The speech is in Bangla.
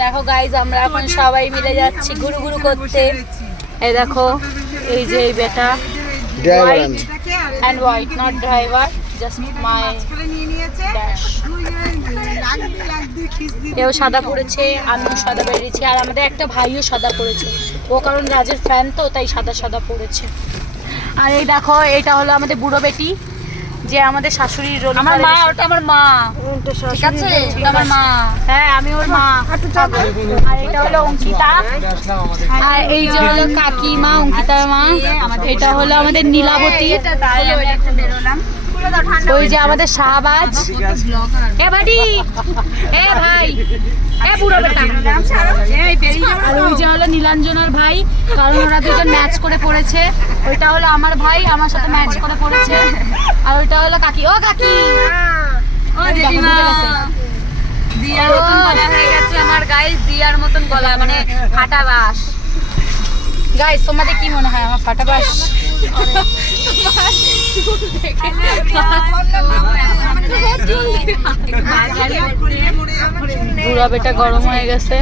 দেখো গাইজ আমরা এখন সবাই মিলে যাচ্ছি গুরু গুরু করতে। এই দেখো এই যে এই বেটা white and white, not driver, just my dash. এও সাদা পড়েছে, আমিও সাদা বেরিয়েছি, আর আমাদের একটা ভাইও সাদা পড়েছে। ও কারণ রাজের ফ্যান তো তাই সাদা সাদা পড়েছে। আর এই দেখো এটা হলো আমাদের বুড়ো বেটি, যে আমাদের শাশুড়ির রোল। আমার মা, ওটা আমার মা, ঠিক আছে, ওটা আমার মা। হ্যাঁ আমি ওর মা। আর এটা হলো অঙ্কিতা, আর এই যে হলো কাকিমা, অঙ্কিতার মা। এটা হলো আমাদের নীলাবতী, ওই যে আমাদের শাহবাজ। এ ভাই, এ ভাই, এ বুড়ো বেটা। আর ওই যে হলো নীলাঞ্জনার ভাই, কারণ ওরা দুজন ম্যাচ করে পড়েছে। ওইটা হলো আমার ভাই, আমার সাথে ম্যাচ করে পড়েছে। আর ওইটা হলো কাকি। ও কাকি, ও জেঠিমা, দিয়ার মতন গলা হয়ে গেছে আমার গাইস, দিয়ার মতন গলা, মানে ফাটা বাঁশ। গাইস তোমাদের কি মনে হয় আমার ফাটা বাঁশ? বুড়া বেটা গরম হয়ে গেছে।